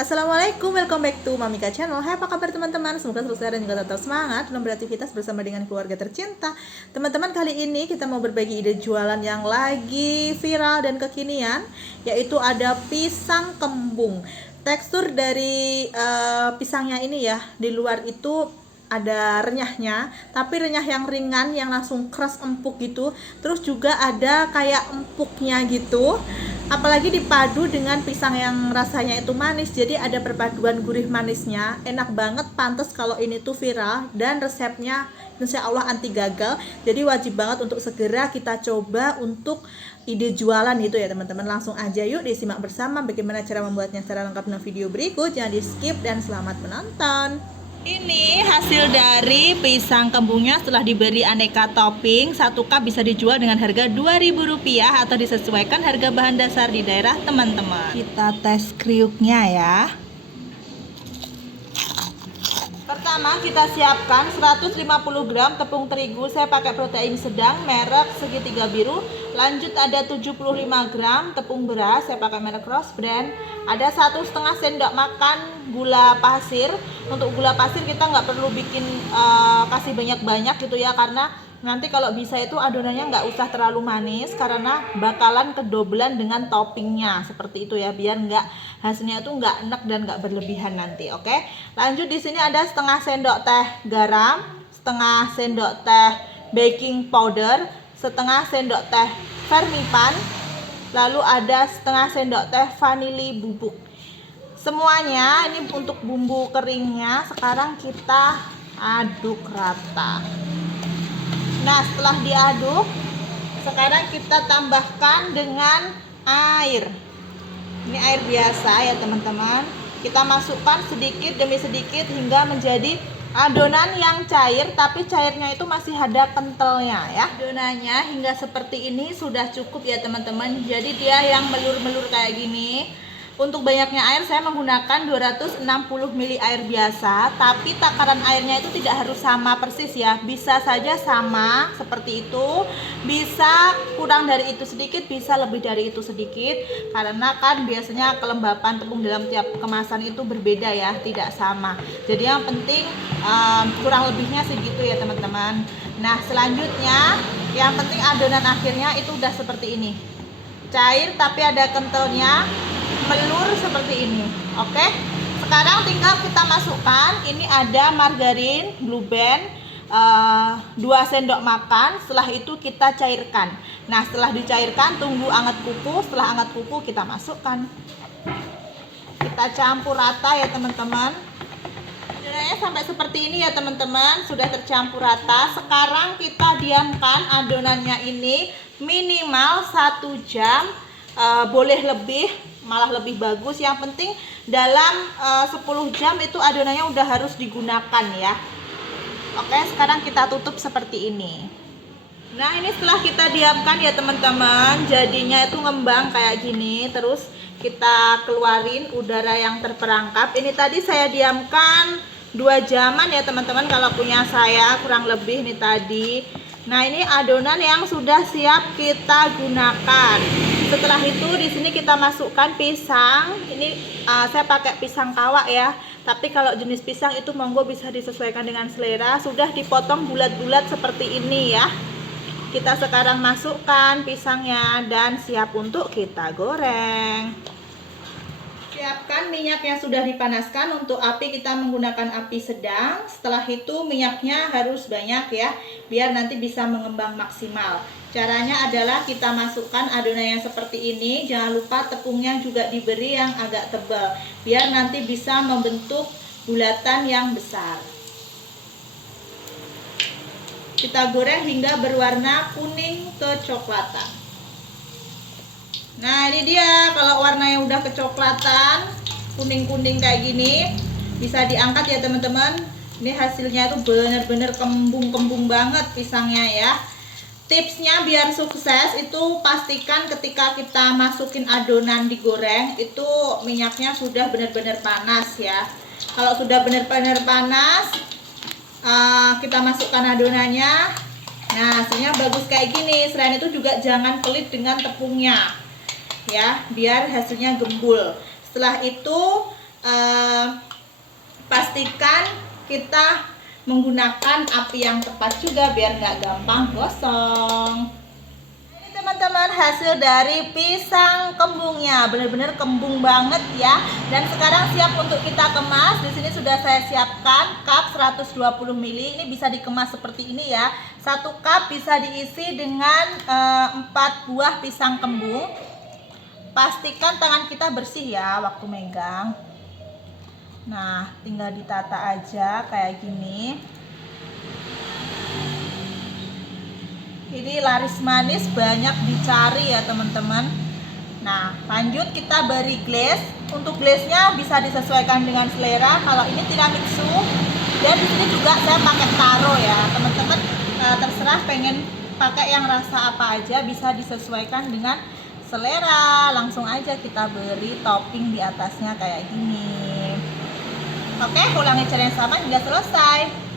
Assalamualaikum, welcome back to Mamika Channel. Hai, apa kabar teman-teman? Semoga selalu sehat dan juga tetap semangat dalam beraktivitas bersama dengan keluarga tercinta. Teman-teman, kali ini kita mau berbagi ide jualan yang lagi viral dan kekinian, yaitu ada pisang kembung. Tekstur dari pisangnya ini ya, di luar itu ada renyahnya, tapi renyah yang ringan, yang langsung keras empuk gitu. Terus juga ada kayak empuknya gitu, apalagi dipadu dengan pisang yang rasanya itu manis, jadi ada perpaduan gurih manisnya, enak banget. Pantas kalau ini tuh viral, dan resepnya insya Allah anti gagal, jadi wajib banget untuk segera kita coba untuk ide jualan gitu ya teman-teman. Langsung aja yuk disimak bersama bagaimana cara membuatnya secara lengkap dalam video berikut. Jangan di skip dan selamat menonton. Ini hasil dari pisang kembungnya setelah diberi aneka topping. 1 cup bisa dijual dengan harga Rp2.000 atau disesuaikan harga bahan dasar di daerah teman-teman. Kita tes kriuknya ya. Pertama kita siapkan 150 gram tepung terigu. Saya pakai protein sedang merek segitiga biru. Lanjut ada 75 gram tepung beras, saya pakai merek Rose Brand. Ada 1,5 sendok makan gula pasir. Untuk gula pasir kita nggak perlu bikin kasih banyak-banyak gitu ya, karena nanti kalau bisa itu adonannya nggak usah terlalu manis, karena bakalan kedobelan dengan toppingnya seperti itu ya, biar nggak hasilnya itu nggak enak dan nggak berlebihan nanti. Oke, lanjut di sini ada setengah sendok teh garam, setengah sendok teh baking powder, setengah sendok teh vermipan, lalu ada setengah sendok teh vanili bubuk. Semuanya ini untuk bumbu keringnya sekarang kita aduk rata. Nah, setelah diaduk, sekarang kita tambahkan dengan air. Ini air biasa ya teman-teman. Kita masukkan sedikit demi sedikit hingga menjadi adonan yang cair, tapi cairnya itu masih ada kentalnya ya. Adonannya hingga seperti ini sudah cukup ya teman-teman. Jadi dia yang melur-melur kayak gini. Untuk banyaknya air saya menggunakan 260 ml air biasa, tapi takaran airnya itu tidak harus sama persis ya. Bisa saja sama seperti itu, bisa kurang dari itu sedikit, bisa lebih dari itu sedikit, karena kan biasanya kelembapan tepung dalam tiap kemasan itu berbeda ya, tidak sama. Jadi yang penting kurang lebihnya segitu ya teman-teman. Nah, selanjutnya yang penting adonan akhirnya itu udah seperti ini, cair tapi ada kentalnya, melur seperti ini. Oke, sekarang tinggal kita masukkan, ini ada margarin Blue Band 2 sendok makan. Setelah itu kita cairkan. Nah, setelah dicairkan tunggu anget kuku. Setelah anget kuku kita masukkan, kita campur rata ya teman-teman. Adonannya sampai seperti ini ya teman-teman, sudah tercampur rata. Sekarang kita diamkan adonannya ini minimal 1 jam, boleh lebih, malah lebih bagus. Yang penting dalam 10 jam itu adonannya udah harus digunakan ya. Oke, sekarang kita tutup seperti ini. Nah, ini setelah kita diamkan ya teman-teman, jadinya itu ngembang kayak gini. Terus kita keluarin udara yang terperangkap. Ini tadi saya diamkan 2 jaman ya teman-teman, kalau punya saya kurang lebih nih tadi. Nah, ini adonan yang sudah siap kita gunakan. Setelah itu di sini kita masukkan pisang. Ini saya pakai pisang kawak ya. Tapi kalau jenis pisang itu monggo bisa disesuaikan dengan selera. Sudah dipotong bulat-bulat seperti ini ya. Kita sekarang masukkan pisangnya dan siap untuk kita goreng. Siapkan minyak yang sudah dipanaskan. Untuk api kita menggunakan api sedang. Setelah itu minyaknya harus banyak ya, biar nanti bisa mengembang maksimal. Caranya adalah kita masukkan adonan yang seperti ini. Jangan lupa tepungnya juga diberi yang agak tebal, biar nanti bisa membentuk bulatan yang besar. Kita goreng hingga berwarna kuning kecoklatan. Nah, ini dia, kalau warnanya udah kecoklatan, kuning-kuning kayak gini, bisa diangkat ya teman-teman. Ini hasilnya tuh bener-bener kembung-kembung banget pisangnya ya. Tipsnya biar sukses itu pastikan ketika kita masukin adonan digoreng itu minyaknya sudah benar-benar panas ya. Kalau sudah benar-benar panas, kita masukkan adonannya. Nah, hasilnya bagus kayak gini. Selain itu juga jangan pelit dengan tepungnya ya, biar hasilnya gembul. Setelah itu pastikan kita menggunakan api yang tepat juga biar nggak gampang gosong. Ini teman-teman hasil dari pisang kembungnya, bener-bener kembung banget ya. Dan sekarang siap untuk kita kemas. Di sini sudah saya siapkan cup 120 ml. Ini bisa dikemas seperti ini ya. 1 cup bisa diisi dengan 4 buah pisang kembung. Pastikan tangan kita bersih ya waktu megang. Nah, tinggal ditata aja kayak gini. Ini laris manis, banyak dicari ya teman-teman. Nah, lanjut kita beri glaze. Untuk glaze-nya bisa disesuaikan dengan selera. Kalau ini tiramisu, dan di sini juga saya pakai taro ya, teman-teman. Terserah pengen pakai yang rasa apa aja, bisa disesuaikan dengan selera. Langsung aja kita beri topping di atasnya kayak gini. Oke, ulangi cara yang sama hingga selesai.